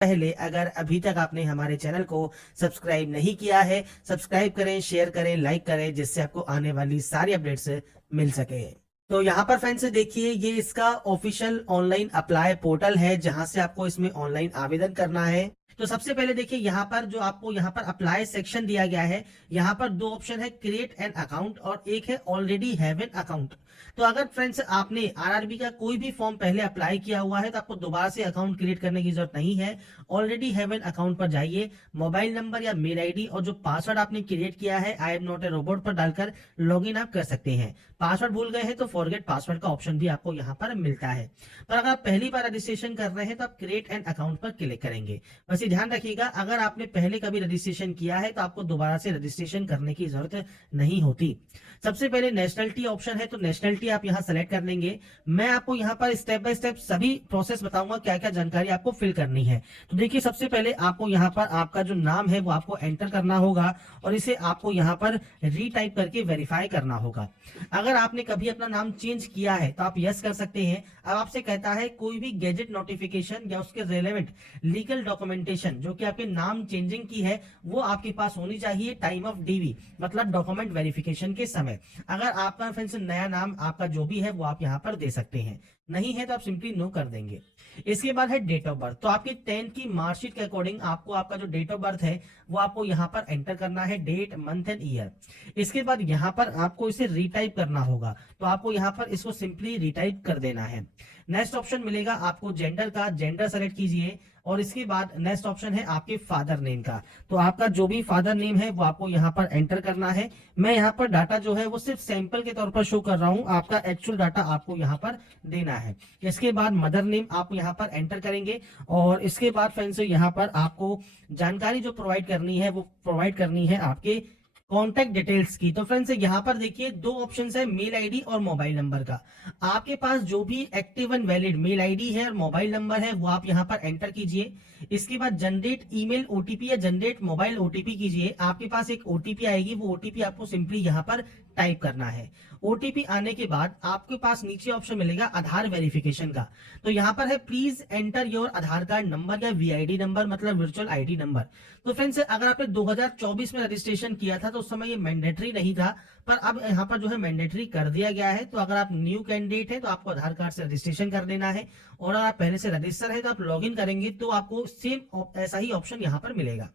पहले अगर अभी तक आपने हमारे चैनल को सब्सक्राइब नहीं किया है, सब्सक्राइब करें, शेयर करें, लाइक करें, जिससे आपको आने वाली सारी अपडेट्स मिल सके। तो यहाँ पर फ्रेंड्स देखिए, ये इसका ऑफिशियल ऑनलाइन अप्लाई पोर्टल है जहां से आपको इसमें ऑनलाइन आवेदन करना है। तो सबसे पहले देखिए, यहाँ पर जो आपको यहाँ पर अप्लाई सेक्शन दिया गया है, यहाँ पर दो ऑप्शन है, क्रिएट एन अकाउंट और एक है ऑलरेडी हैव एन अकाउंट। तो अगर फ्रेंड्स आपने आरआरबी का कोई भी फॉर्म पहले अप्लाई किया हुआ है तो आपको दोबारा से अकाउंट क्रिएट करने की जरूरत नहीं है। ऑलरेडी हैव एन अकाउंट पर जाइए, मोबाइल नंबर या मेल आईडी और जो पासवर्ड आपने क्रिएट किया है I am not a robot पर डालकर लॉगिन आप कर सकते हैं। पासवर्ड भूल गए हैं तो फॉरगेट पासवर्ड का ऑप्शन भी आपको यहाँ पर मिलता है। पर अगर आप पहली बार रजिस्ट्रेशन कर रहे हैं तो आप क्रिएट एन अकाउंट पर क्लिक करेंगे। बस ये ध्यान रखिएगा, अगर आपने पहले कभी रजिस्ट्रेशन किया है तो आपको दोबारा से रजिस्ट्रेशन करने की जरूरत नहीं होती। सबसे पहले नेशनलिटी ऑप्शन है, तो नेशनलिटी आप यहाँ सेलेक्ट कर लेंगे। मैं आपको यहाँ पर स्टेप बाय स्टेप सभी प्रोसेस बताऊंगा, क्या क्या जानकारी आपको फिल करनी है। तो देखिए, सबसे पहले आपको यहाँ पर आपका जो नाम है वो आपको एंटर करना होगा और इसे आपको यहाँ पर रीटाइप करके वेरीफाई करना होगा। अगर आपने कभी अपना नाम चेंज किया है तो आप यस कर सकते हैं। अब आपसे कहता है कोई भी गैजेट नोटिफिकेशन या उसके रेलेवेंट लीगल डॉक्यूमेंटेशन जो कि आपके नाम चेंजिंग की है वो आपके पास होनी चाहिए टाइम ऑफ डीवी, मतलब डॉक्यूमेंट वेरिफिकेशन के समय। अगर आपका फ्रेंड्स नया नाम आपका जो भी है वो आप यहाँ पर दे सकते हैं, नहीं है तो आप सिंपली नो कर देंगे। इसके बाद है डेट ऑफ बर्थ, तो आपकी 10th की मार्कशीट के अकॉर्डिंग आपको आपका जो डेट ऑफ बर्थ है वो आपको यहाँ पर एंटर करना है, डेट, मंथ एंड ईयर। इसके बाद यहाँ पर आपको इसे रीटाइप करना होगा, तो आपको यहाँ पर इसको सिंपली रीटाइप कर देना है। नेक्स्ट ऑप्शन मिलेगा आपको जेंडर का, जेंडर सेलेक्ट कीजिए और इसके बाद नेक्स्ट ऑप्शन है आपके फादर नेम का। तो आपका जो भी फादर नेम है वो आपको यहाँ पर एंटर करना है। मैं यहाँ पर डाटा जो है वो सिर्फ सैंपल के तौर पर शो कर रहा हूँ, आपका एक्चुअल डाटा आपको यहाँ पर देना है। इसके बाद मदर नेम आप यहाँ पर एंटर करेंगे और इसके बाद फ्रेंड्स यहाँ पर आपको जानकारी जो प्रोवाइड करनी है वो प्रोवाइड करनी है आपके कॉन्टैक्ट डिटेल्स की। तो फ्रेंड्स यहाँ पर देखिए दो ऑप्शंस है, मेल आईडी और मोबाइल नंबर का। आपके पास जो भी active and valid mail ID है और मोबाइल नंबर है वो आप यहाँ पर एंटर कीजिए। इसके बाद जनरेट ईमेल ओटीपी या जनरेट मोबाइल ओटीपी कीजिए। आपके पास एक ओटीपी आएगी, वो ओटीपी आपको सिंपली यहाँ पर टाइप करना है। ओटीपी आने के बाद आपके पास नीचे ऑप्शन मिलेगा आधार वेरिफिकेशन का। तो यहाँ पर है please enter your Aadhaar card number या वीआईडी नंबर, मतलब वर्चुअल आईडी नंबर। तो फ्रेंड्स अगर आपने 2024 में रजिस्ट्रेशन किया था तो उस समय ये मैंडेटरी नहीं था, पर अब यहाँ पर जो है मैंडेटरी कर दिया गया है। तो अगर आप न्यू कैंडिडेट है तो आपको आधार कार्ड से रजिस्ट्रेशन कर लेना है और अगर आप पहले से रजिस्टर है तो आप लॉगिन करेंगे तो आपको सेम ऐसा ही ऑप्शन यहाँ पर मिलेगा।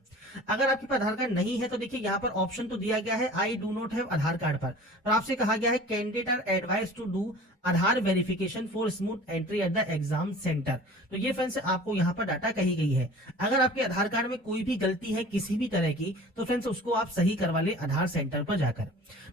अगर आपके पास आधार कार्ड नहीं है तो देखिए यहाँ पर ऑप्शन तो दिया गया है I do not have Aadhaar card पर आपसे कहा गया है candidate are advise to do Aadhaar verification for smooth entry at the exam centre. तो ये फ्रेंड्स आपको यहाँ पर डाटा कही गई है। अगर आपके आधार कार्ड में कोई भी गलती है किसी भी तरह की तो फ्रेंड्स उसको आप सही करवा ले आधार सेंटर पर जाकर।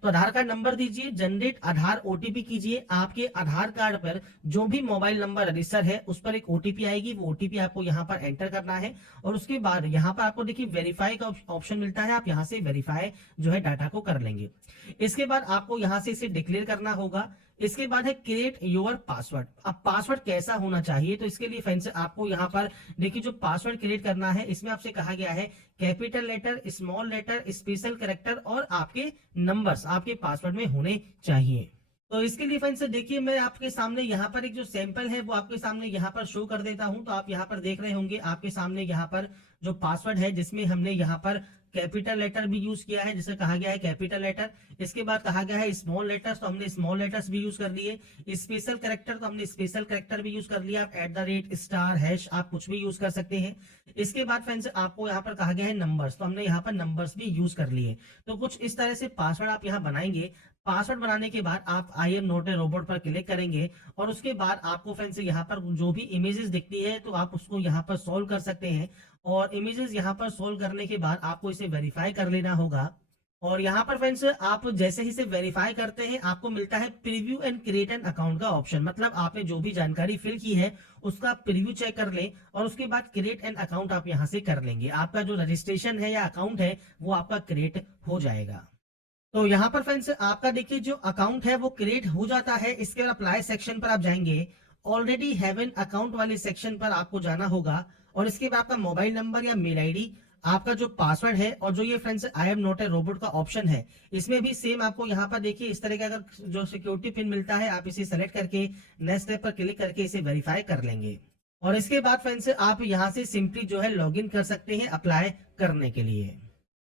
तो आधार कार्ड नंबर दीजिए, जनरेट आधार ओटीपी कीजिए। आपके आधार कार्ड पर जो भी मोबाइल नंबर रजिस्टर है उस पर एक ओटीपी आएगी, वो ओटीपी आपको यहाँ पर एंटर करना है और उसके बाद यहाँ पर आपको देखिए वेरीफाई का ऑप्शन मिलता है, आप यहाँ से वेरीफाई जो है डाटा को कर लेंगे। इसके बाद आपको यहाँ से इसे डिक्लेयर करना होगा। इसके बाद है क्रिएट योर पासवर्ड। अब पासवर्ड कैसा होना चाहिए, तो इसके लिए फ्रेंड्स आपको यहाँ पर देखिए जो पासवर्ड क्रिएट करना है इसमें आपसे कहा गया है capital letter, small letter, special character और आपके नंबर्स आपके पासवर्ड में होने चाहिए। तो इसके लिए फ्रेंड्स देखिए मैं आपके सामने यहाँ पर एक जो सैंपल है वो आपके सामने यहाँ पर शो कर देता हूं। तो आप यहाँ पर देख रहे होंगे आपके सामने यहाँ पर जो पासवर्ड है जिसमें हमने यहाँ पर कैपिटल लेटर भी यूज किया है, जिसे कहा गया है कैपिटल लेटर। इसके बाद कहा गया है स्मॉल लेटर्स, तो हमने स्मॉल लेटर्स भी यूज कर लिए। स्पेशल कैरेक्टर तो हमने स्पेशल कैरेक्टर भी यूज कर लिया। आप at the rate, star, hash आप कुछ भी यूज कर सकते हैं। इसके बाद फ्रेंड्स आपको यहाँ पर कहा गया है नंबर्स, तो हमने यहाँ पर नंबर्स भी यूज कर लिए। तो कुछ इस तरह से पासवर्ड आप यहाँ बनाएंगे। पासवर्ड बनाने के बाद आप I am not a robot पर क्लिक करेंगे और उसके बाद आपको फ्रेंड्स यहाँ पर जो भी इमेजेस दिखती है तो आप उसको यहाँ पर सॉल्व कर सकते हैं और इमेजेस यहाँ पर सॉल्व करने के बाद आपको इसे वेरीफाई कर लेना होगा। और यहाँ पर फ्रेंड्स आप जैसे ही इसे वेरीफाई करते हैं आपको मिलता है preview and create an account का ऑप्शन, मतलब आपने जो भी जानकारी फिल की है उसका प्रीव्यू चेक कर ले और उसके बाद क्रिएट एन अकाउंट आप यहाँ से कर लेंगे। आपका जो रजिस्ट्रेशन है या अकाउंट है वो आपका क्रिएट हो जाएगा। तो यहाँ पर फ्रेंड्स आपका देखिए जो अकाउंट है वो क्रिएट हो जाता है। इसके बाद अप्लाई सेक्शन पर आप जाएंगे, ऑलरेडी हैव एन अकाउंट वाले सेक्शन पर आपको जाना होगा और इसके बाद आपका मोबाइल नंबर या मेल आईडी, आपका जो पासवर्ड है और जो ये friends I am not a robot का ऑप्शन है इसमें भी सेम आपको यहाँ पर देखिए इस तरह का अगर जो सिक्योरिटी पिन मिलता है आप इसे सेलेक्ट करके नेक्स्ट स्टेप पर क्लिक करके इसे वेरीफाई कर लेंगे। और इसके बाद फ्रेंड्स आप यहाँ से सिंपली जो है लॉगिन कर सकते हैं अप्लाई करने के लिए।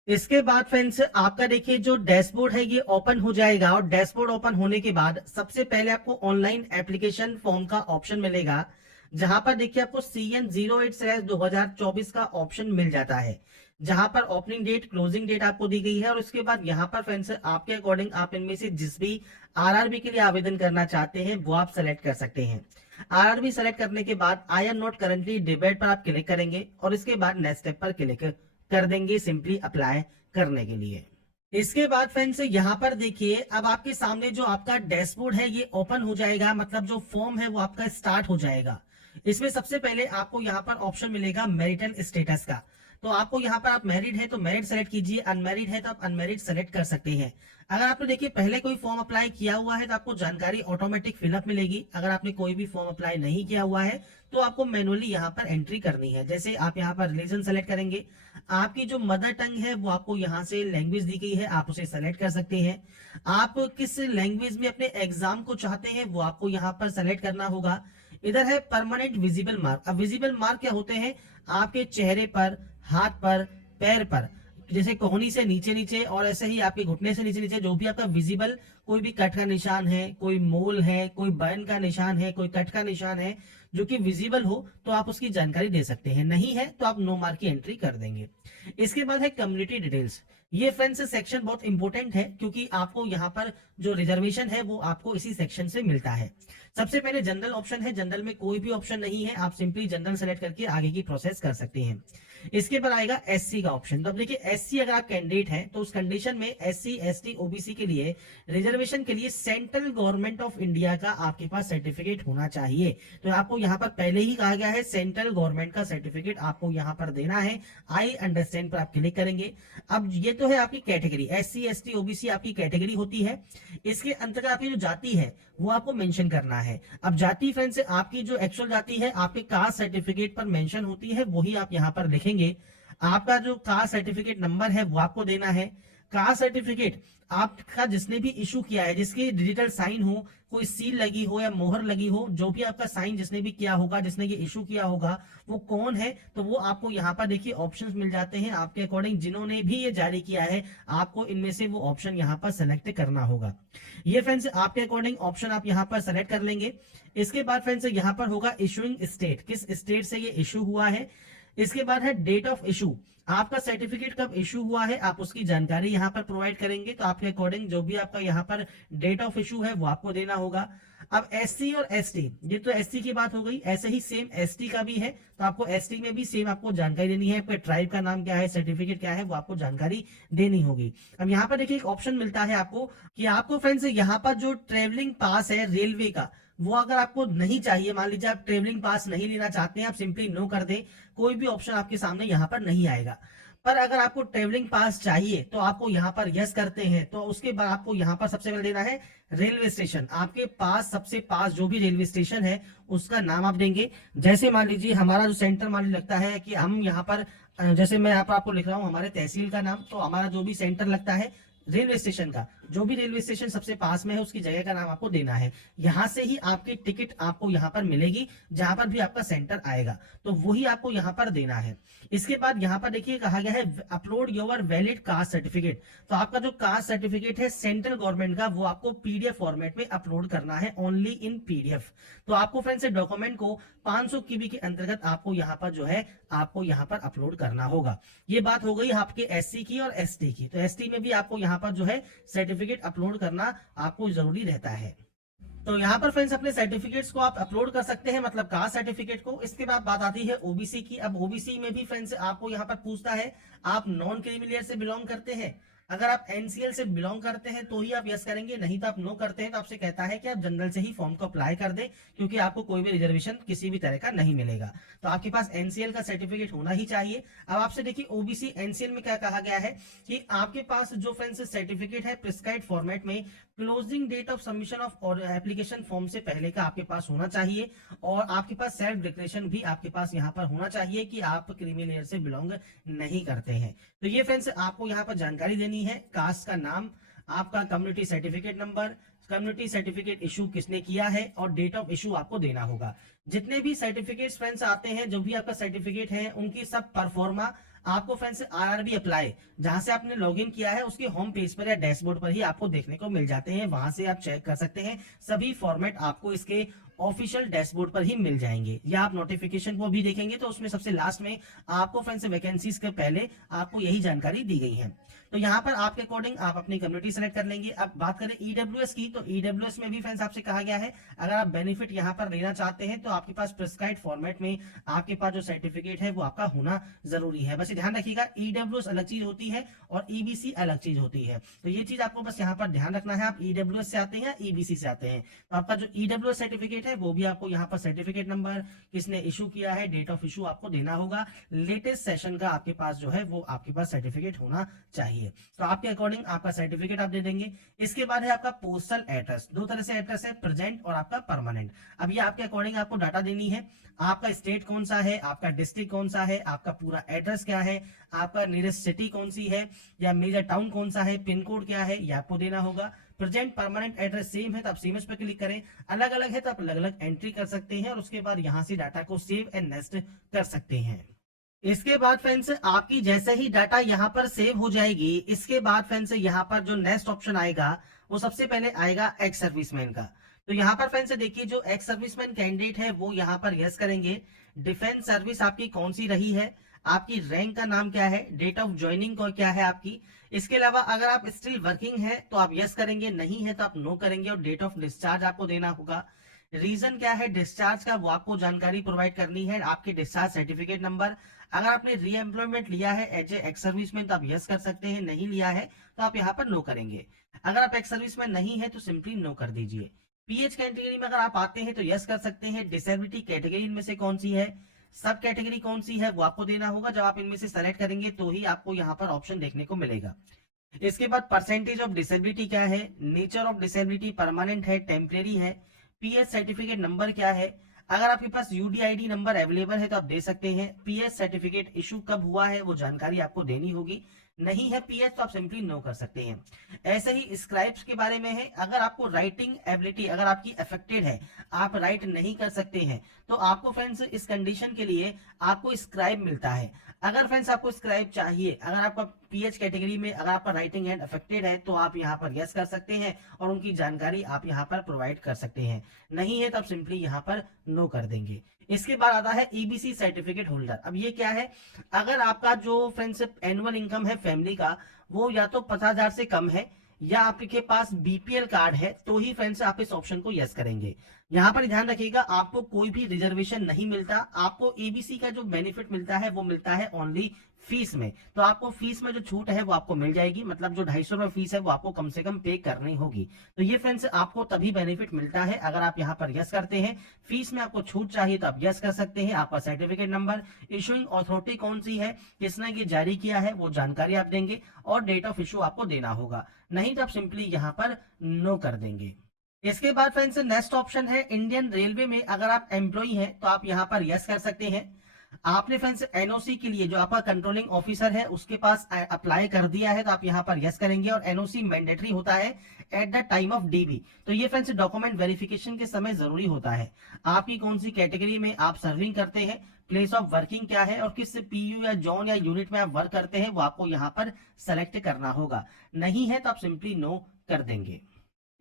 इसके बाद फ्रेंड्स आपका देखिए जो डैशबोर्ड है ये ओपन हो जाएगा, और डैशबोर्ड ओपन होने के बाद सबसे पहले आपको ऑनलाइन एप्लीकेशन फॉर्म का ऑप्शन मिलेगा, जहां पर देखिए आपको CN08/2024 का ऑप्शन मिल जाता है, जहां पर ओपनिंग डेट क्लोजिंग डेट आपको दी गई है। और उसके बाद यहाँ पर फ्रेंड्स आपके अकॉर्डिंग आप इनमें से जिस भी आरआरबी के लिए आवेदन करना चाहते हैं वो आप सेलेक्ट कर सकते हैं। आरआरबी सेलेक्ट करने के बाद I am not currently debate पर आप क्लिक करेंगे, और इसके बाद नेक्स्ट स्टेप पर क्लिक कर देंगे सिंपली अप्लाई करने के लिए। इसके बाद फ्रेंड्स यहाँ पर देखिए अब आपके सामने जो आपका डैशबोर्ड है ये ओपन हो जाएगा, मतलब जो फॉर्म है वो आपका स्टार्ट हो जाएगा। इसमें सबसे पहले आपको यहाँ पर ऑप्शन मिलेगा मैरिटल स्टेटस का। तो आपको यहाँ पर आप मैरिड है तो मैरिड सेलेक्ट कीजिए, अनमैरिड है तो आप अनमैरिड सेलेक्ट कर सकते हैं। अगर आपने देखिए पहले कोई फॉर्म अप्लाई किया हुआ है तो आपको जानकारी ऑटोमेटिक फिलअप मिलेगी। अगर आपने कोई भी फॉर्म अप्लाई नहीं किया हुआ है तो आपको मैनुअली यहाँ पर एंट्री करनी है। जैसे आप यहाँ पर रिलीजन सेलेक्ट करेंगे, आपकी जो मदर टंग है वो आपको यहाँ से लैंग्वेज दी गई है, आप उसे सेलेक्ट कर सकते हैं। आप किस लैंग्वेज में अपने एग्जाम को चाहते हैं वो आपको यहाँ पर सेलेक्ट करना होगा। इधर है परमानेंट विजिबल मार्क। अब विजिबल मार्क क्या होते हैं, आपके चेहरे पर, हाथ पर, पैर पर, जैसे कोहनी से नीचे नीचे और ऐसे ही आपके घुटने से नीचे नीचे जो भी आपका विजिबल, कोई भी कट का निशान है, कोई मोल है, कोई बर्न का निशान है, कोई कट का निशान है जो कि विजिबल हो तो आप उसकी जानकारी दे सकते हैं, नहीं है तो आप नो मार्क की एंट्री कर देंगे। इसके बाद है कम्युनिटी डिटेल्स। ये फ्रेंड्स सेक्शन बहुत इंपॉर्टेंट है क्योंकि आपको यहाँ पर जो रिजर्वेशन है वो आपको इसी सेक्शन से मिलता है। सबसे पहले जनरल ऑप्शन है, जनरल में कोई भी ऑप्शन नहीं है, आप सिंपली जनरल सेलेक्ट करके आगे की प्रोसेस कर सकते हैं। इसके बाद आएगा एससी का ऑप्शन। तो अब देखिए एससी अगर आप कैंडिडेट हैं तो उस कंडीशन में एससी एसटी ओबीसी के लिए रिजर्वेशन के लिए सेंट्रल गवर्नमेंट ऑफ इंडिया का आपके पास सर्टिफिकेट होना चाहिए। तो आपको यहाँ पर पहले ही कहा गया है सेंट्रल गवर्नमेंट का सर्टिफिकेट आपको यहाँ पर देना है। आई अंडरस्टैंड पर आप क्लिक करेंगे। अब ये तो है आपकी कैटेगरी, एससी एसटी ओबीसी आपकी कैटेगरी होती है। इसके अंतर्गत आपकी जो जाति है वो आपको मेंशन करना है। अब जाति फ्रेंड्स आपकी जो एक्चुअल जाति है आपके कास्ट सर्टिफिकेट पर मेंशन होती है, वही आप यहाँ पर लिखेंगे। आपका जो कास्ट सर्टिफिकेट नंबर है वो आपको देना है। कास्ट सर्टिफिकेट आपका जिसने भी इशू किया है, जिसकी डिजिटल साइन हो, कोई सील लगी हो या मोहर लगी हो, जो भी आपका साइन जिसने भी किया होगा, जिसने ये इशू किया होगा वो कौन है, तो वो आपको यहाँ पर देखिए ऑप्शंस मिल जाते हैं आपके अकॉर्डिंग। जिन्होंने भी ये जारी किया है आपको इनमें से वो ऑप्शन यहाँ पर सेलेक्ट करना होगा। ये फ्रेंड्स आपके अकॉर्डिंग ऑप्शन आप यहाँ पर सेलेक्ट कर लेंगे। इसके बाद फ्रेंड्स यहाँ पर होगा इशूइंग स्टेट, किस स्टेट से ये इशू हुआ है। इसके बाद है डेट ऑफ इशू, आपका सर्टिफिकेट कब इशू हुआ है आप उसकी जानकारी यहाँ पर प्रोवाइड करेंगे। तो आपके अकॉर्डिंग जो भी आपका यहाँ पर डेट ऑफ इशू है वो आपको देना होगा। अब एससी और एसटी, ये तो एससी की बात हो गई, ऐसे ही सेम एसटी का भी है। तो आपको एसटी में भी सेम आपको जानकारी देनी है, आपके ट्राइब का नाम क्या है, सर्टिफिकेट क्या है, वो आपको जानकारी देनी होगी। अब यहाँ पर देखिए एक ऑप्शन मिलता है आपको कि आपको फ्रेंड्स यहाँ पर जो ट्रेवलिंग पास है रेलवे का वो अगर आपको नहीं चाहिए, मान लीजिए आप ट्रेवलिंग पास नहीं लेना चाहते हैं, आप सिंपली नो कर दें, कोई भी ऑप्शन आपके सामने यहाँ पर नहीं आएगा। पर अगर आपको ट्रेवलिंग पास चाहिए तो आपको यहाँ पर यस करते हैं, तो उसके बाद आपको यहाँ पर सबसे पहले देना है रेलवे स्टेशन। आपके पास सबसे पास जो भी रेलवे स्टेशन है उसका नाम आप देंगे। जैसे मान लीजिए हमारा जो सेंटर मान लगता है कि हम यहाँ पर जैसे मैं यहाँ पर आपको लिख रहा हूँ हमारे तहसील का नाम, तो हमारा जो भी सेंटर लगता है रेलवे स्टेशन का, जो भी रेलवे स्टेशन सबसे पास में है उसकी जगह का नाम आपको देना है। यहाँ से ही आपकी टिकट आपको यहाँ पर मिलेगी, जहां पर भी आपका सेंटर आएगा तो वही आपको यहाँ पर देना है। इसके बाद यहाँ पर देखिए कहा गया है upload your valid caste certificate. तो आपका जो कास्ट सर्टिफिकेट है सेंट्रल गवर्नमेंट का वो आपको पीडीएफ फॉर्मेट में अपलोड करना है, ओनली इन पीडीएफ। तो आपको फ्रेंड्स डॉक्यूमेंट को 500 KB के अंतर्गत आपको यहाँ पर जो है आपको यहाँ पर अपलोड करना होगा। ये बात हो गई आपके एससी की और एसटी की। तो एसटी में भी आपको यहाँ पर जो है सर्टिफिकेट अपलोड करना आपको जरूरी रहता है। तो यहाँ पर फ्रेंड्स अपने सर्टिफिकेट्स को आप अपलोड कर सकते हैं, मतलब कास्ट सर्टिफिकेट को। इसके बाद बात आती है ओबीसी की। अब ओबीसी में भी फ्रेंड्स आपको यहाँ पर पूछता है आप नॉन क्रीमी से बिलोंग करते हैं। अगर आप एनसीएल से बिलोंग करते हैं तो ही आप यस करेंगे, नहीं तो आप नो करते हैं तो आपसे कहता है कि आप जनरल से ही फॉर्म को अप्लाई कर दें, क्योंकि आपको कोई भी रिजर्वेशन किसी भी तरह का नहीं मिलेगा। तो आपके पास एनसीएल का सर्टिफिकेट होना ही चाहिए। अब आपसे देखिए ओबीसी एनसीएल में क्या कहा गया है कि आपके पास जो फ्रेंड्स सर्टिफिकेट है प्रिस्क्राइब फॉर्मेट में closing date of submission of application form से पहले का आपके पास होना चाहिए, और आपके पास सेल्फ डिक्लेरेशन भी आपके पास यहाँ पर होना चाहिए कि आप क्रीमी लेयर से बिलोंग नहीं करते हैं। तो ये फ्रेंड्स आपको यहाँ पर जानकारी देनी है, कास्ट का नाम, आपका community certificate number, community certificate issue किसने किया है और डेट ऑफ इशू आपको देना होगा। जितने भी सर्टिफिकेट्स फ्रेंड्स आते हैं, जो भी आपका सर्टिफिकेट है, उनकी सब परफॉर्मा आपको फ्रेंड्स आरआरबी अप्लाई जहां से आपने लॉगिन किया है उसके होम पेज पर या डैशबोर्ड पर ही आपको देखने को मिल जाते हैं। वहां से आप चेक कर सकते हैं, सभी फॉर्मेट आपको इसके ऑफिशियल डैशबोर्ड पर ही मिल जाएंगे। या आप नोटिफिकेशन को भी देखेंगे तो उसमें सबसे लास्ट में आपको फ्रेंड्स वैकेंसीज के पहले आपको यही जानकारी दी गई है। तो यहाँ पर आपके अकॉर्डिंग आप अपनी कम्युनिटी सेलेक्ट कर लेंगे। अब बात करें ईडब्ल्यूएस की, तो ईडब्ल्यूएस में भी फ्रेंड्स आपसे कहा गया है अगर आप बेनिफिट यहाँ पर लेना चाहते हैं तो आपके पास प्रिस्क्राइब्ड फॉर्मेट में आपके पास जो सर्टिफिकेट है वो आपका होना जरूरी है। बस ध्यान रखिएगा, ईडब्ल्यूएस अलग चीज होती है और ईबीसी अलग चीज होती है, तो ये चीज आपको बस यहाँ पर ध्यान रखना है। आप ईडब्ल्यूएस से आते हैं या ईबीसी से आते हैं, तो आपका जो ईडब्ल्यूएस सर्टिफिकेट है वो भी आपको यहाँ पर सर्टिफिकेट नंबर, किसने इशू किया है, डेट ऑफ इशू आपको देना होगा। लेटेस्ट सेशन का आपके पास जो है वो आपके पास सर्टिफिकेट होना चाहिए। तो आपके अकॉर्डिंग आपका सर्टिफिकेट आप दे देंगे। इसके बाद है आपका पोस्टल एड्रेस। दो तरह से एड्रेस है, प्रेजेंट और आपका परमानेंट। अब ये आपके अकॉर्डिंग आपको डाटा देनी है, आपका स्टेट कौन सा है, आपका डिस्ट्रिक्ट कौन सा है, आपका पूरा एड्रेस क्या है, आपका नियरेस्ट सिटी कौन सी है या मेजर टाउन कौन सा है, पिन कोड क्या है, ये आपको देना होगा। प्रेजेंट परमानेंट एड्रेस सेम है तो आप सेम पर क्लिक करें, अलग अलग है तो आप अलग अलग एंट्री कर सकते हैं और उसके बाद यहां से डाटा को सेव एंड नेक्स्ट कर सकते हैं। इसके बाद फ्रेंड्स आपकी जैसे ही डाटा यहाँ पर सेव हो जाएगी, इसके बाद फ्रेंड्स यहाँ पर जो नेक्स्ट ऑप्शन आएगा वो सबसे पहले आएगा एक्स सर्विसमैन का। तो यहाँ पर फ्रेंड्स देखिए, जो एक्स सर्विसमैन कैंडिडेट है वो यहाँ पर यस करेंगे। डिफेंस सर्विस आपकी कौन सी रही है, आपकी रैंक का नाम क्या है, डेट ऑफ ज्वाइनिंग को क्या है आपकी। इसके अलावा अगर आप स्टिल वर्किंग है तो आप यस करेंगे, नहीं है तो आप नो करेंगे और डेट ऑफ डिस्चार्ज आपको देना होगा। रीजन क्या है डिस्चार्ज का वो आपको जानकारी प्रोवाइड करनी है, आपके डिस्चार्ज सर्टिफिकेट नंबर। अगर आपने री एम्प्लॉयमेंट लिया है एज ए एक्स सर्विसमैन तो आप यस कर सकते हैं, नहीं लिया है तो आप यहाँ पर नो करेंगे। अगर आप एक्स सर्विसमैन नहीं है तो सिंपली नो कर दीजिए। पीएच कैटेगरी में अगर आप आते हैं तो यस कर सकते हैं। डिसेबिलिटी कैटेगरी इनमें से कौन सी है, सब कैटेगरी कौन सी है वो आपको देना होगा। जब आप इनमें से सेलेक्ट करेंगे तो ही आपको यहाँ पर ऑप्शन देखने को मिलेगा। इसके बाद परसेंटेज ऑफ डिसेबिलिटी क्या है, नेचर ऑफ डिसेबिलिटी परमानेंट है, टेम्परेरी है, पीएच सर्टिफिकेट नंबर क्या है। अगर आपके पास यूडीआईडी नंबर अवेलेबल है तो आप दे सकते हैं। पीएच सर्टिफिकेट इशू कब हुआ है वो जानकारी आपको देनी होगी, नहीं है पीएच तो आप सिंपली नो कर सकते हैं। ऐसे ही स्क्राइब्स के बारे में है, अगर आपको राइटिंग एबिलिटी अगर आपकी अफेक्टेड है, आप राइट नहीं कर सकते हैं, तो आपको फ्रेंड्स इस कंडीशन के लिए आपको स्क्राइब मिलता है। अगर फ्रेंड्स आपको स्क्राइब चाहिए, अगर आपका पीएच कैटेगरी में अगर आपका राइटिंग हैंड अफेक्टेड है तो आप यहाँ पर यस कर सकते हैं और उनकी जानकारी आप यहाँ पर प्रोवाइड कर सकते हैं, नहीं है तो आप सिंपली यहाँ पर नो कर देंगे। इसके बाद आता है ईबीसी सर्टिफिकेट होल्डर। अब ये क्या है, अगर आपका जो फ्रेंड्स एनुअल इनकम है फैमिली का वो या तो 50,000 से कम है या आपके पास बीपीएल कार्ड है तो ही फ्रेंड्स आप इस ऑप्शन को यस करेंगे। यहाँ पर ध्यान रखिएगा, आपको कोई भी रिजर्वेशन नहीं मिलता, आपको ईबीसी का जो बेनिफिट मिलता है वो मिलता है ओनली फीस में। तो आपको फीस में जो छूट है वो आपको मिल जाएगी, मतलब जो 250 रुपए फीस है वो आपको कम से कम पे करनी होगी। तो ये फ्रेंड्स आपको तभी बेनिफिट मिलता है अगर आप यहाँ पर यस करते हैं। फीस में आपको छूट चाहिए तो आप यस कर सकते हैं। आपका सर्टिफिकेट नंबर, इशुइंग अथॉरिटी कौन सी है, किसने ये जारी किया है वो जानकारी आप देंगे और डेट ऑफ इशू आपको देना होगा, नहीं तो आप सिंपली यहाँ पर नो कर देंगे। इसके बाद फ्रेंड्स नेक्स्ट ऑप्शन है इंडियन रेलवे में अगर आप एम्प्लॉई हैं तो आप यहाँ पर यस कर सकते हैं। आपने फ्रेंड्स एनओसी के लिए जो आपका कंट्रोलिंग ऑफिसर है उसके पास अप्लाई कर दिया है तो आप यहाँ पर यस करेंगे और एनओसी मैंडेटरी होता है at the time of dB. तो ये फ्रेंड्स डॉक्यूमेंट वेरिफिकेशन के समय जरूरी होता है। आपकी कौन सी कैटेगरी में आप सर्विंग करते हैं, प्लेस ऑफ वर्किंग क्या है और किस पीयू या जोन या यूनिट में आप वर्क करते हैं वो आपको यहाँ पर सेलेक्ट करना होगा, नहीं है तो आप सिंपली नो कर देंगे।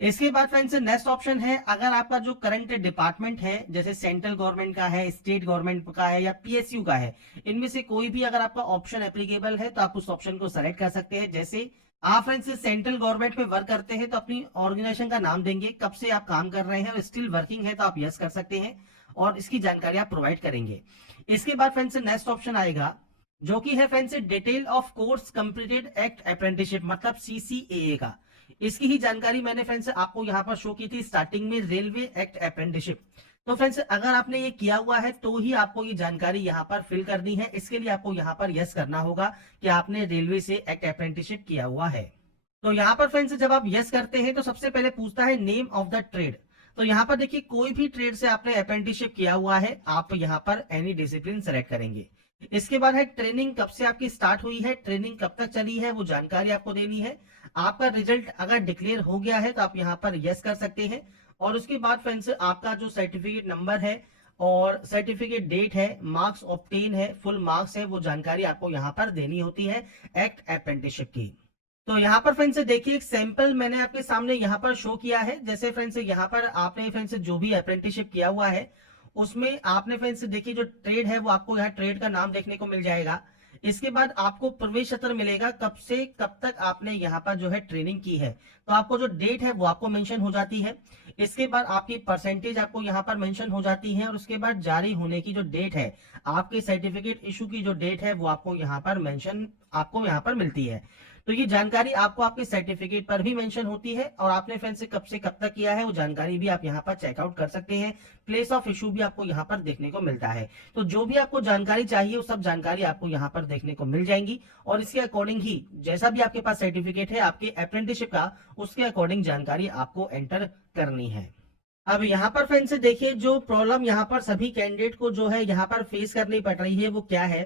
इसके बाद फ्रेंड्स नेक्स्ट ऑप्शन है अगर आपका जो करंट डिपार्टमेंट है जैसे सेंट्रल गवर्नमेंट का है, स्टेट गवर्नमेंट का है या पीएसयू का है, इनमें से कोई भी अगर आपका ऑप्शन एप्लीकेबल है तो आप उस ऑप्शन को सेलेक्ट कर सकते हैं। जैसे आप फ्रेंड्स सेंट्रल गवर्नमेंट में वर्क करते हैं तो अपनी ऑर्गेनाइजेशन का नाम देंगे, कब से आप काम कर रहे हैं और स्टिल वर्किंग है तो आप यस कर सकते हैं और इसकी जानकारी आप प्रोवाइड करेंगे। इसके बाद फ्रेंड्स नेक्स्ट ऑप्शन आएगा जो कि है friends detail of course completed act apprenticeship, मतलब सीसीएए का। इसकी ही जानकारी मैंने फ्रेंड्स आपको यहाँ पर शो की थी स्टार्टिंग में, रेलवे एक्ट अप्रेंटिसशिप। तो फ्रेंड्स अगर आपने ये किया हुआ है तो ही आपको ये जानकारी यहाँ पर फिल करनी है। इसके लिए आपको यहाँ पर यस करना होगा कि आपने रेलवे से एक्ट अप्रेंटिसशिप किया हुआ है। तो यहाँ पर फ्रेंड्स जब आप यस करते हैं तो सबसे पहले पूछता है नेम ऑफ द ट्रेड। तो यहाँ पर देखिए कोई भी ट्रेड से आपने अप्रेंटिसशिप किया हुआ है, आप यहाँ पर एनी डिसिप्लिन सेलेक्ट करेंगे। इसके बाद है ट्रेनिंग कब से आपकी स्टार्ट हुई है, ट्रेनिंग कब तक चली है, वो जानकारी आपको देनी है। आपका रिजल्ट अगर डिक्लेयर हो गया है तो आप यहाँ पर यस कर सकते हैं। और उसके बाद फ्रेंड्स आपका जो सर्टिफिकेट नंबर है और सर्टिफिकेट डेट है, मार्क्स ऑब्टेन है, फुल मार्क्स है, वो जानकारी आपको यहाँ पर देनी होती है एक्ट अप्रेंटिसशिप की। तो यहाँ पर फ्रेंड्स देखिए एक सैंपल मैंने आपके सामने यहाँ पर शो किया है। जैसे फ्रेंड्स यहाँ पर आपने फ्रेंड्स जो भी अप्रेंटिसशिप किया हुआ है उसमें आपने फ्रेंड्स देखिए जो ट्रेड है वो आपको यहाँ ट्रेड का नाम देखने को मिल जाएगा। इसके बाद आपको प्रवेश पत्र मिलेगा कब से कब तक आपने यहाँ पर जो है ट्रेनिंग की है, तो आपको जो डेट है वो आपको मेंशन हो जाती है। इसके बाद आपकी परसेंटेज आपको यहाँ पर मेंशन हो जाती है और उसके बाद जारी होने की जो डेट है, आपके सर्टिफिकेट इशू की जो डेट है वो आपको यहाँ पर मेंशन आपको यहाँ पर मिलती है। तो ये जानकारी आपको आपके सर्टिफिकेट पर भी मेंशन होती है और आपने फ्रेंड से कब तक किया है वो जानकारी भी आप यहाँ पर चेकआउट कर सकते हैं। प्लेस ऑफ इशू भी आपको यहाँ पर देखने को मिलता है। तो जो भी आपको जानकारी चाहिए वो सब जानकारी आपको यहाँ पर देखने को मिल जाएंगी और इसके अकॉर्डिंग ही जैसा भी आपके पास सर्टिफिकेट है आपके अप्रेंटिसशिप का, उसके अकॉर्डिंग जानकारी आपको एंटर करनी है। अब यहाँ पर फ्रेंड्स देखिए जो प्रॉब्लम यहाँ पर सभी कैंडिडेट को जो है यहाँ पर फेस करनी पड़ रही है वो क्या है,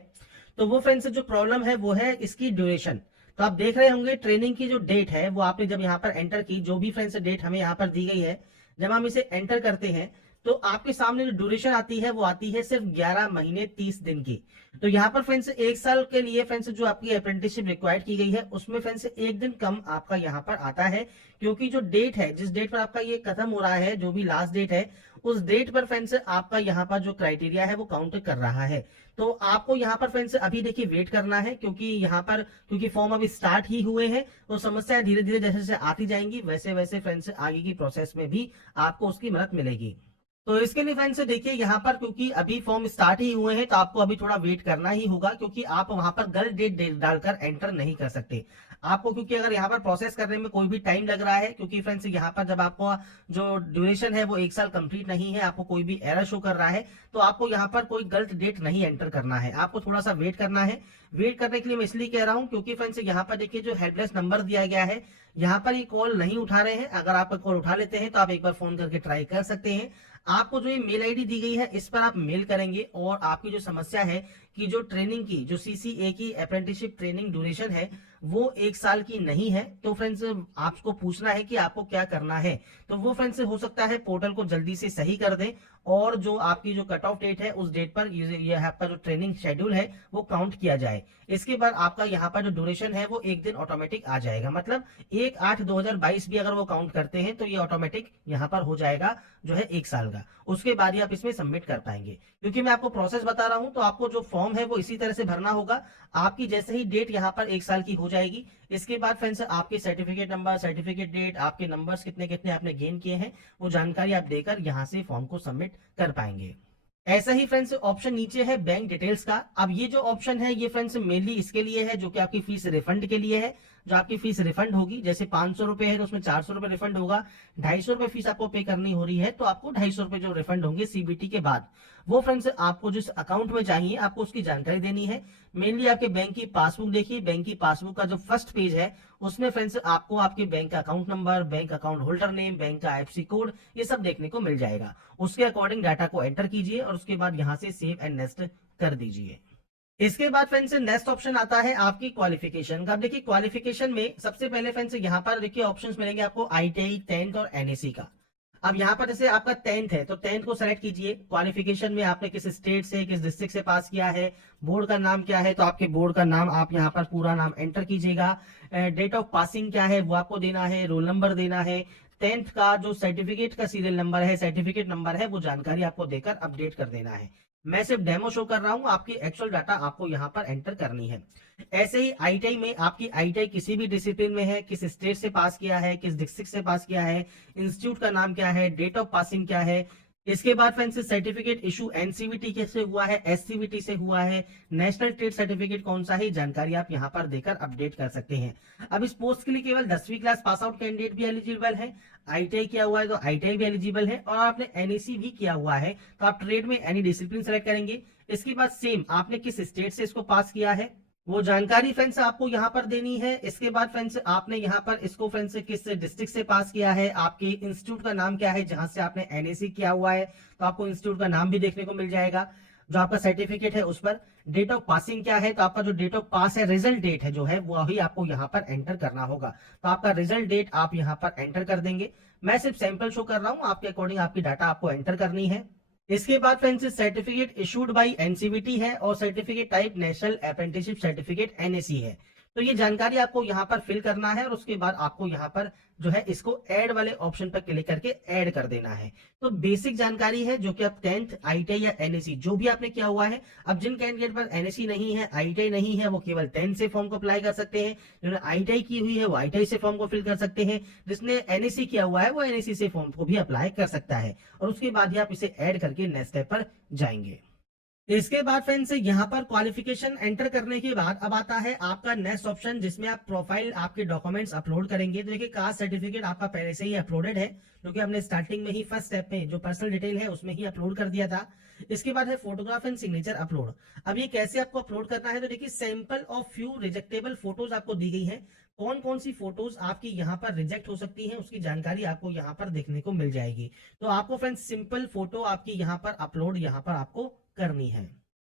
तो वो फ्रेंड्स जो प्रॉब्लम है वो है इसकी ड्यूरेशन। तो आप देख रहे होंगे ट्रेनिंग की जो डेट है वो आपने जब यहाँ पर एंटर की, जो भी फ्रेंड्स डेट हमें यहाँ पर दी गई है, जब हम इसे एंटर करते हैं तो आपके सामने जो ड्यूरेशन आती है वो आती है सिर्फ 11 महीने 30 दिन की। तो यहाँ पर फ्रेंड्स एक साल के लिए फ्रेंड्स जो आपकी अप्रेंटिसशिप रिक्वायर्ड की गई है उसमें फ्रेंड्स एक दिन कम आपका यहाँ पर आता है, क्योंकि जो डेट है जिस डेट पर आपका ये खत्म हो रहा है, जो भी लास्ट डेट है उस डेट पर फ्रेंड्स आपका यहाँ पर जो क्राइटेरिया है वो काउंट कर रहा है। तो आपको यहाँ पर फ्रेंड्स अभी देखिए वेट करना है, क्योंकि यहाँ पर क्योंकि फॉर्म अभी स्टार्ट ही हुए हैं तो समस्याएं धीरे धीरे जैसे जैसे आती जाएंगी वैसे वैसे फ्रेंड्स आगे की प्रोसेस में भी आपको उसकी मदद मिलेगी। तो इसके लिए फ्रेंड्स देखिए यहाँ पर क्योंकि अभी फॉर्म स्टार्ट ही हुए हैं तो आपको अभी थोड़ा वेट करना ही होगा, क्योंकि आप वहां पर गलत डेट डालकर एंटर नहीं कर सकते आपको, क्योंकि अगर यहाँ पर प्रोसेस करने में कोई भी टाइम लग रहा है, क्योंकि फ्रेंड्स यहाँ पर जब आपको जो ड्यूरेशन है वो एक साल कंप्लीट नहीं है, आपको कोई भी एरर शो कर रहा है तो आपको यहाँ पर कोई गलत डेट नहीं एंटर करना है, आपको थोड़ा सा वेट करना है। वेट करने के लिए मैं इसलिए कह रहा हूँ क्योंकि फ्रेंड्स यहाँ पर देखिए जो हेल्पलेस नंबर दिया गया है यहाँ पर ये कॉल नहीं उठा रहे हैं। अगर आप कॉल उठा लेते हैं तो आप एक बार फोन करके ट्राई कर सकते हैं। आपको जो ये मेल आईडी दी गई है इस पर आप मेल करेंगे और आपकी जो समस्या है कि जो ट्रेनिंग की जो सीसीए की अप्रेंटिसशिप ट्रेनिंग ड्यूरेशन है वो एक साल की नहीं है, तो फ्रेंड्स आपको पूछना है कि आपको क्या करना है। तो वो फ्रेंड्स हो सकता है पोर्टल को जल्दी से सही कर दें और जो आपकी जो कट ऑफ डेट है उस डेट पर ये आपका जो ट्रेनिंग शेड्यूल है वो काउंट किया जाए। इसके बाद आपका यहाँ पर जो ड्यूरेशन है वो एक दिन ऑटोमेटिक आ जाएगा, मतलब 1/8/2022 भी अगर वो काउंट करते हैं तो ये ऑटोमेटिक यहाँ पर हो जाएगा जो है एक साल का। उसके बाद ही आप इसमें सबमिट कर पाएंगे। क्योंकि मैं आपको प्रोसेस बता रहा हूं तो आपको जो फॉर्म है वो इसी तरह से भरना होगा। आपकी जैसे ही डेट यहाँ पर एक साल की हो जाएगी इसके बाद फ्रेंड्स आपके सर्टिफिकेट नंबर, सर्टिफिकेट डेट, आपके नंबर्स कितने कितने आपने गेन किए हैं वो जानकारी आप देकर यहाँ से फॉर्म को सबमिट कर पाएंगे। ऐसा ही फ्रेंड्स ऑप्शन नीचे है बैंक डिटेल्स का। अब ये जो ऑप्शन है ये फ्रेंड्स मेनली इसके लिए है जो कि आपकी फीस रिफंड के लिए है। जो आपकी फीस रिफंड होगी, जैसे 500 रुपए है तो उसमें 400 रुपए रिफंड होगा, 250 रुपए फीस आपको पे करनी हो रही है तो आपको 250 रुपए जो रिफंड होंगे सीबीटी के बाद, वो फ्रेंड्स आपको जिस अकाउंट में चाहिए आपको उसकी जानकारी देनी है। मेनली आपके बैंक की पासबुक देखिए, बैंक की पासबुक का जो फर्स्ट पेज है उसमें फ्रेंड्स आपको आपके बैंक का account number, bank account holder name, bank का आईएफएससी कोड ये सब देखने को मिल जाएगा। उसके अकॉर्डिंग डाटा को एंटर कीजिए और उसके बाद यहाँ से सेव एंड नेक्स्ट कर दीजिए। इसके बाद फ्रेंड्स नेक्स्ट ऑप्शन आता है आपकी क्वालिफिकेशन का। देखिए क्वालिफिकेशन में सबसे पहले फ्रेंड्स यहाँ पर देखिए ऑप्शंस मिलेंगे आपको आईटीआई, 10th और एनएससी का। अब यहाँ पर जैसे आपका 10th है तो 10th को सेलेक्ट कीजिए। क्वालिफिकेशन में आपने किस स्टेट से, किस डिस्ट्रिक्ट से पास किया है, बोर्ड का नाम क्या है तो आपके बोर्ड का नाम आप यहाँ पर पूरा नाम एंटर कीजिएगा। डेट ऑफ पासिंग क्या है वो आपको देना है, रोल नंबर देना है, 10th का जो सर्टिफिकेट का सीरियल नंबर है, सर्टिफिकेट नंबर है, वो जानकारी आपको देकर अपडेट कर देना है। मैं सिर्फ डेमो शो कर रहा हूं, आपकी एक्चुअल डाटा आपको यहाँ पर एंटर करनी है। ऐसे ही आईटीआई में आपकी आईटीआई किसी भी डिसिप्लिन में है, किस स्टेट से पास किया है, किस डिस्ट्रिक्ट से पास किया है, इंस्टीट्यूट का नाम क्या है, डेट ऑफ पासिंग क्या है। इसके बाद फ्रेंड्स सर्टिफिकेट इशू एनसीवीटी से हुआ है, एससीवीटी से हुआ है, नेशनल ट्रेड सर्टिफिकेट कौन सा है, जानकारी आप यहाँ पर देकर अपडेट कर सकते हैं। अब इस पोस्ट के लिए केवल 10वीं क्लास पास आउट कैंडिडेट भी एलिजिबल है, आईटीआई किया हुआ है तो आईटीआई भी एलिजिबल है, और आपने एनईसी भी किया हुआ है तो आप ट्रेड में एनी डिसिप्लिन सेलेक्ट करेंगे। इसके बाद सेम आपने किस स्टेट से इसको पास किया है वो जानकारी फ्रेंड्स आपको यहाँ पर देनी है। इसके बाद फ्रेंड्स आपने यहाँ पर इसको फ्रेंड्स किस डिस्ट्रिक्ट से पास किया है, आपके इंस्टीट्यूट का नाम क्या है जहां से आपने एनएसी किया हुआ है तो आपको इंस्टीट्यूट का नाम भी देखने को मिल जाएगा जो आपका सर्टिफिकेट है उस पर। डेट ऑफ पासिंग क्या है, तो आपका जो डेट ऑफ पास है, रिजल्ट डेट है जो है वो अभी आपको यहाँ पर एंटर करना होगा। तो आपका रिजल्ट डेट आप यहाँ पर एंटर कर देंगे। मैं सिर्फ सैंपल शो कर रहा हूँ, आपके अकॉर्डिंग आपकी डाटा आपको एंटर करनी है। इसके बाद friends certificate issued by NCVT है और certificate type national apprenticeship certificate NAC है। तो ये जानकारी आपको यहाँ पर फिल करना है और उसके बाद आपको यहाँ पर जो है इसको ऐड वाले ऑप्शन पर क्लिक करके ऐड कर देना है। तो बेसिक जानकारी है जो कि आप 10th आईटीआई या एनएससी जो भी आपने किया हुआ है। अब जिन कैंडिडेट पर एनएससी नहीं है, आईटीआई नहीं है, वो केवल 10 से फॉर्म को अप्लाई कर सकते हैं। जिन्होंने आईटीआई की हुई है वो आईटीआई से फॉर्म को फिल कर सकते हैं। जिसने एनएससी किया हुआ है वो एनएससी से फॉर्म को भी अप्लाई कर सकता है और उसके बाद ही आप इसे ऐड करके नेक्स्ट स्टेप पर जाएंगे। इसके बाद फ्रेंड्स यहाँ पर क्वालिफिकेशन एंटर करने के बाद अब आता है आपका नेक्स्ट ऑप्शन जिसमें आप प्रोफाइल आपके डॉक्यूमेंट्स अपलोड करेंगे। तो देखिए कास्ट सर्टिफिकेट आपका पहले से ही अपलोडेड है क्योंकि हमने स्टार्टिंग में ही फर्स्ट स्टेप में जो पर्सनल डिटेल है उसमें ही अपलोड कर दिया था। इसके बाद है फोटोग्राफ एंड सिग्नेचर अपलोड। अब ये कैसे आपको अपलोड करना है, तो देखिए सैंपल ऑफ फ्यू रिजेक्टेबल फोटोज आपको दी गई है। कौन कौन सी फोटोज आपकी यहाँ पर रिजेक्ट हो सकती हैं उसकी जानकारी आपको यहाँ पर देखने को मिल जाएगी। तो आपको फ्रेंड्स सिंपल फोटो आपकी यहाँ पर अपलोड यहाँ पर आपको करनी है।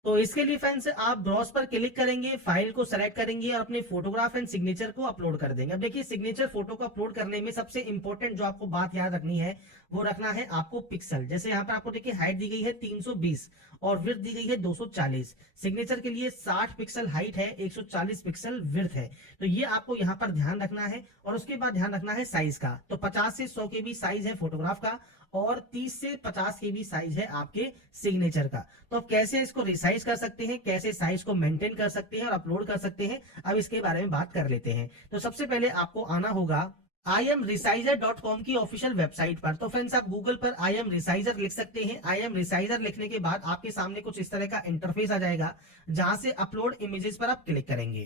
तो इसके लिए फ्रेंड्स आप ब्राउज पर क्लिक करेंगे, फाइल को सेलेक्ट करेंगे और अपने फोटोग्राफ एंड सिग्नेचर को अपलोड कर देंगे। अब देखिए सिग्नेचर फोटो को अपलोड करने में सबसे इंपॉर्टेंट जो आपको बात याद रखनी है वो रखना है आपको पिक्सल। जैसे यहाँ पर आपको देखिए हाइट दी गई है 320 और विड्थ दी गई है 240। सिग्नेचर के लिए 60 पिक्सल हाइट है, 140 पिक्सल विड्थ है। तो ये आपको यहाँ पर ध्यान रखना है और उसके बाद ध्यान रखना है साइज का। तो 50 से 100 के भी साइज है फोटोग्राफ का और 30 से 50 के भी साइज है आपके सिग्नेचर का। तो आप कैसे इसको रिसाइज कर सकते हैं, कैसे साइज को मेंटेन कर सकते हैं और अपलोड कर सकते हैं, अब इसके बारे में बात कर लेते हैं। तो सबसे पहले आपको आना होगा imresizer.com की ऑफिशियल वेबसाइट पर। तो फ्रेंड्स आप गूगल पर imresizer लिख सकते हैं। imresizer लिखने के बाद आपके सामने कुछ इस तरह का इंटरफेस आ जाएगा जहां से अपलोड इमेजेस पर आप क्लिक करेंगे।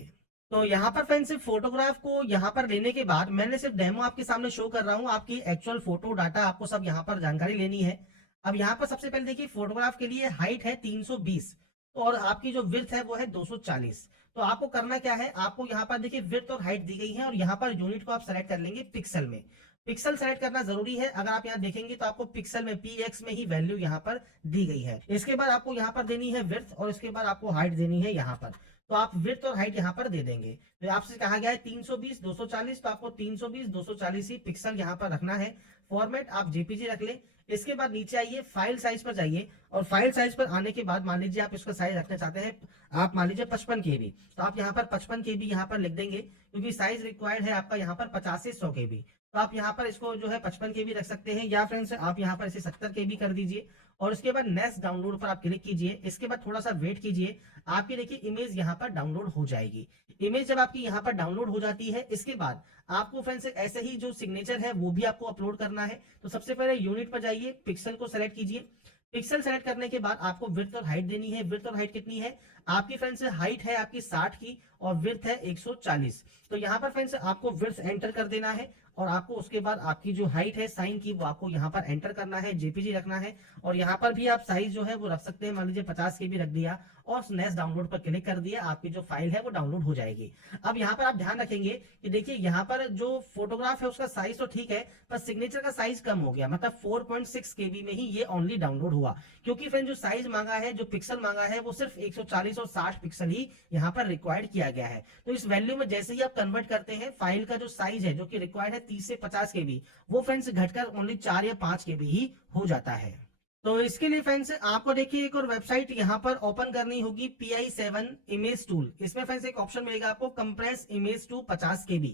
तो यहाँ पर फ्रेंड्स फोटोग्राफ को यहाँ पर लेने के बाद मैंने सिर्फ डेमो आपके सामने शो कर रहा हूँ, आपकी एक्चुअल फोटो डाटा आपको सब यहाँ पर जानकारी लेनी है। अब यहाँ पर सबसे पहले देखिए फोटोग्राफ के लिए हाइट है 320 और आपकी जो विड्थ है वो है 240। तो आपको करना क्या है, आपको यहाँ पर देखिए विड्थ और हाइट दी गई है और यहाँ पर यूनिट को आप सेलेक्ट कर लेंगे पिक्सल में। पिक्सल सेलेक्ट करना जरूरी है। अगर आप यहाँ देखेंगे तो आपको पिक्सल में px में ही वैल्यू यहाँ पर दी गई है। इसके बाद आपको यहाँ पर देनी है विड्थ और इसके बाद आपको हाइट देनी है यहाँ पर। तो आप विड्थ और हाइट यहाँ पर दे देंगे। तो आपसे कहा गया है 320 240, तो आपको 320 240 ही पिक्सल यहाँ पर रखना है। फॉर्मेट आप जेपीजी रख ले। इसके बाद नीचे आइए, फाइल साइज पर जाइए और फाइल साइज पर आने के बाद मान लीजिए आप इसका साइज रखना चाहते हैं, आप मान लीजिए 55 KB, तो आप यहाँ पर 55 KB यहाँ पर लिख देंगे क्योंकि साइज रिक्वायर्ड है आपका यहाँ पर 50 से 100 KB। तो आप यहाँ पर इसको जो है 55 KB रख सकते हैं या फ्रेंड्स आप यहाँ पर इसे 70 KB कर दीजिए और उसके बाद नेक्स्ट डाउनलोड पर आप क्लिक कीजिए। इसके बाद थोड़ा सा वेट कीजिए, आपकी देखिए इमेज यहाँ पर डाउनलोड हो जाएगी। इमेज जब आपकी यहाँ पर डाउनलोड हो जाती है इसके बाद आपको फ्रेंड्स ऐसे ही जो सिग्नेचर है वो भी आपको अपलोड करना है। तो सबसे पहले यूनिट पर जाइए, पिक्सल को सेलेक्ट कीजिए। पिक्सल सेलेक्ट करने के बाद आपको विड्थ और हाइट देनी है। विड्थ और हाइट कितनी है आपकी फ्रेंड्स, हाइट है आपकी 60 की और विड्थ है 140। तो यहाँ पर फ्रेंड्स आपको विड्थ एंटर कर देना है और आपको उसके बाद आपकी जो हाइट है साइन की वो आपको यहाँ पर एंटर करना है, जेपीजी रखना है और यहाँ पर भी आप साइज जो है वो रख सकते हैं। मान लीजिए 50 KB रख दिया और नेक्स्ट डाउनलोड पर क्लिक कर दिया, आपकी जो फाइल है वो डाउनलोड हो जाएगी। अब यहाँ पर आप ध्यान रखेंगे कि देखिए यहाँ पर जो फोटोग्राफ है उसका साइज तो ठीक है पर सिग्नेचर का साइज कम हो गया, मतलब 4.6 KB में ही ये ओनली डाउनलोड हुआ क्योंकि फ्रेंड जो साइज मांगा है, जो पिक्सल मांगा है वो सिर्फ 140 और 60 पिक्सल ही यहाँ पर रिक्वायर्ड किया गया है। तो इस वैल्यू में जैसे ही आप कन्वर्ट करते हैं फाइल का जो साइज है जो कि रिक्वायर्ड है 30 से 50 KB, वो फ्रेंड्स घटकर ओनली 4 या 5 KB ही हो जाता है। तो इसके लिए फ्रेंड्स आपको देखिए एक और वेबसाइट यहाँ पर ओपन करनी होगी, PI7 इमेज टूल। इसमें फ्रेंड्स एक ऑप्शन मिलेगा आपको कंप्रेस इमेज टू 50 KB।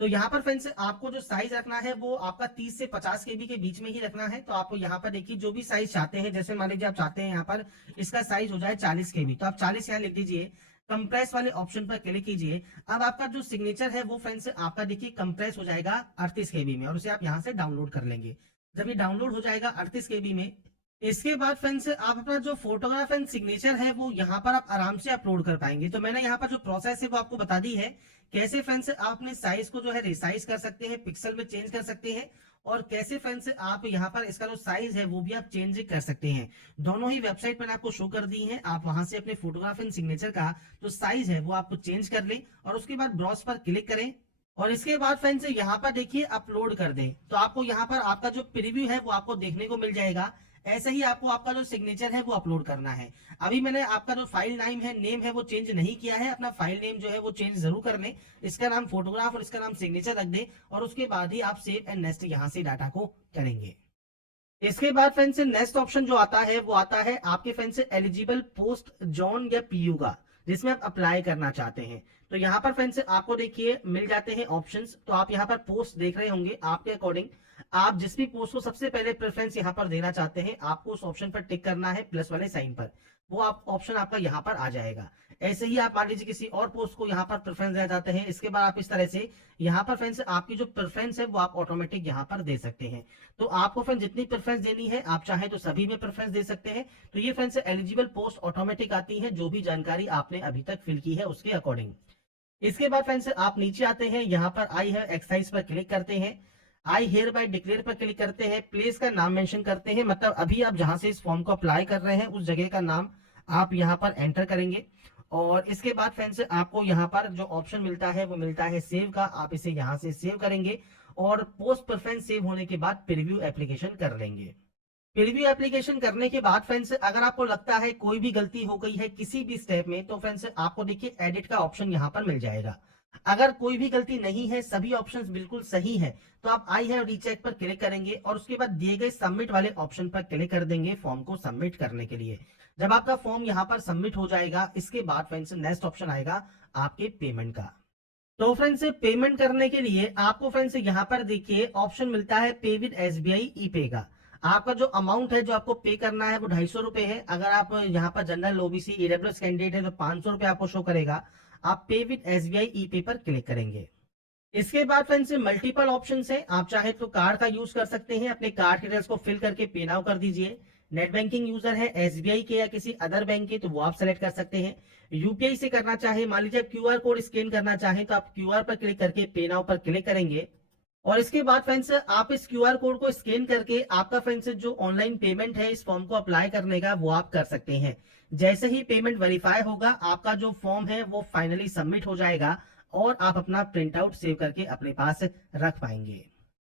तो यहाँ पर फ्रेंड्स आपको जो साइज रखना है वो आपका 30 से 50 KB के बीच में ही रखना है। तो आपको यहाँ पर देखिए जो भी साइज चाहते हैं, जैसे मान लीजिए आप चाहते हैं यहाँ पर इसका साइज हो जाए 40 KB, तो आप 40 यहाँ लिख दीजिए। कंप्रेस वाले ऑप्शन पर क्लिक कीजिए। अब आपका जो सिग्नेचर है वो फ्रेंड्स आपका देखिए कंप्रेस हो जाएगा 38 KB में और उसे आप यहाँ से डाउनलोड कर लेंगे। जब ये डाउनलोड हो जाएगा 38 KB में, इसके बाद फ्रेंड्स आप अपना जो फोटोग्राफ एंड सिग्नेचर है वो यहाँ पर आप आराम से अपलोड कर पाएंगे। तो मैंने यहाँ पर जो प्रोसेस है वो आपको बता दी है, कैसे फ्रेंड्स आप अपने साइज को जो है रिसाइज कर सकते हैं, पिक्सल में चेंज कर सकते हैं और कैसे फ्रेंड्स आप यहाँ पर इसका जो साइज है वो भी आप चेंज कर सकते हैं। दोनों ही वेबसाइट मैंने आपको शो कर दी है। आप वहां से अपने फोटोग्राफ एंड सिग्नेचर का जो साइज है वो आपको चेंज कर लें और उसके बाद ब्राउज पर क्लिक करें और इसके बाद फ्रेंड्स यहाँ पर देखिए अपलोड कर दें। तो आपको यहाँ पर आपका जो प्रीव्यू है वो आपको देखने को मिल जाएगा। ऐसे ही आपको आपका जो सिग्नेचर है वो अपलोड करना है। अभी मैंने आपका जो फाइल नेम है वो चेंज नहीं किया है, अपना फाइल नेम जो है वो चेंज जरूर कर लें। इसका नाम फोटोग्राफ और इसका नाम सिग्नेचर रख दें, और उसके बाद ही आप सेव एंड नेक्स्ट यहाँ से डाटा को करेंगे। इसके बाद फ्रेंड्स नेक्स्ट ऑप्शन जो आता है वो आता है आपके फ्रेंड्स एलिजिबल पोस्ट जॉन या पीयू का, जिसमें आप अप्लाई करना चाहते हैं। तो यहाँ पर फ्रेंड्स आपको देखिए मिल जाते हैं ऑप्शंस। तो आप यहाँ पर पोस्ट देख रहे होंगे, आपके अकॉर्डिंग आप जिस भी पोस्ट को सबसे पहले प्रेफरेंस यहाँ पर देना चाहते हैं, आपको उस ऑप्शन पर टिक करना है प्लस वाले साइन पर, वो आप ऑप्शन आपका यहाँ पर आ जाएगा। ऐसे ही आप मान लीजिए किसी और पोस्ट को यहाँ पर प्रेफरेंस देना चाहते हैं, इसके बाद आप इस तरह से यहाँ पर फ्रेंड्स आपकी जो प्रेफरेंस है वो आप ऑटोमेटिक यहाँ पर दे सकते हैं। तो आपको फ्रेंड्स जितनी प्रेफरेंस देनी है, आप चाहे तो सभी में प्रेफरेंस दे सकते हैं। तो ये फ्रेंड्स एलिजिबल पोस्ट ऑटोमेटिक आती है, जो भी जानकारी आपने अभी तक फिल की है उसके अकॉर्डिंग। इसके बाद फ्रेंड्स आप नीचे आते हैं, यहाँ पर आई हैव एक्सरसाइज पर क्लिक करते हैं, आई हेयर बाय डिक्लेयर पर क्लिक करते हैं, प्लेस का नाम मेंशन करते हैं, मतलब अभी आप जहां से इस फॉर्म को अप्लाई कर रहे हैं उस जगह का नाम आप यहाँ पर एंटर करेंगे। और इसके बाद फ्रेंड्स आपको यहाँ पर जो ऑप्शन मिलता है वो मिलता है सेव का, आप इसे यहाँ से सेव करेंगे और पोस्ट प्रेफरेंस सेव होने के बाद प्रीव्यू एप्लीकेशन कर लेंगे। प्रीव्यू एप्लीकेशन करने के बाद फ्रेंड्स अगर आपको लगता है कोई भी गलती हो गई है किसी भी स्टेप में, तो फ्रेंड्स आपको देखिए एडिट का ऑप्शन यहाँ पर मिल जाएगा। अगर कोई भी गलती नहीं है, सभी ऑप्शंस बिल्कुल सही है, तो आप आई हैव रीचेक पर क्लिक करेंगे और उसके बाद दिए गए सबमिट वाले ऑप्शन पर क्लिक कर देंगे फॉर्म को सबमिट करने के लिए। जब आपका फॉर्म यहाँ पर सबमिट हो जाएगा, इसके बाद फ्रेंड्स नेक्स्ट ऑप्शन आएगा आपके पेमेंट का। तो फ्रेंड्स पेमेंट करने के लिए आपको फ्रेंड्स यहाँ पर देखिए ऑप्शन मिलता है पे विद एसबीआई ई पे का। आपका जो अमाउंट है जो आपको पे करना है वो 250 रुपए है। अगर आप यहाँ पर जनरल ओबीसी ईडब्ल्यूएस कैंडिडेट है तो 500 रुपए आपको शो करेगा। आप पे विद एसबीआई ई पे पर क्लिक करेंगे। इसके बाद फ्रेंड्स मल्टीपल ऑप्शंस है, आप चाहे तो कार्ड का यूज कर सकते हैं, अपने कार्ड डिटेल्स को फिल करके पे नाउ कर दीजिए। नेट बैंकिंग यूजर है एसबीआई के या किसी अदर बैंक के, तो वो आप सेलेक्ट कर सकते हैं। यूपीआई से करना चाहे, मान लीजिए क्यूआर कोड स्कैन करना चाहे, तो आप क्यूआर पर क्लिक करके पे नाउ पर क्लिक करेंगे। और इसके बाद फ्रेंड्स आप इस क्यूआर कोड को स्कैन करके आपका फ्रेंड्स जो ऑनलाइन पेमेंट है इस फॉर्म को अप्लाई करने का वो आप कर सकते हैं। जैसे ही पेमेंट वेरीफाई होगा, आपका जो फॉर्म है वो फाइनली सबमिट हो जाएगा और आप अपना प्रिंट आउट सेव करके अपने पास रख पाएंगे।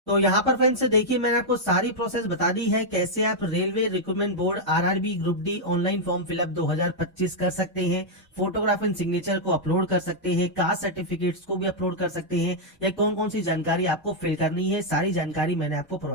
तो यहाँ पर फ्रेंड्स देखिए मैंने आपको सारी प्रोसेस बता दी है, कैसे आप railway recruitment board RRB group D online form fill up 2025 कर सकते हैं, फोटोग्राफ एंड सिग्नेचर को अपलोड कर सकते हैं, कास्ट सर्टिफिकेट्स को भी अपलोड कर सकते हैं, या कौन कौन सी जानकारी आपको फिल करनी है, सारी जानकारी मैंने आपको प्रोवाइड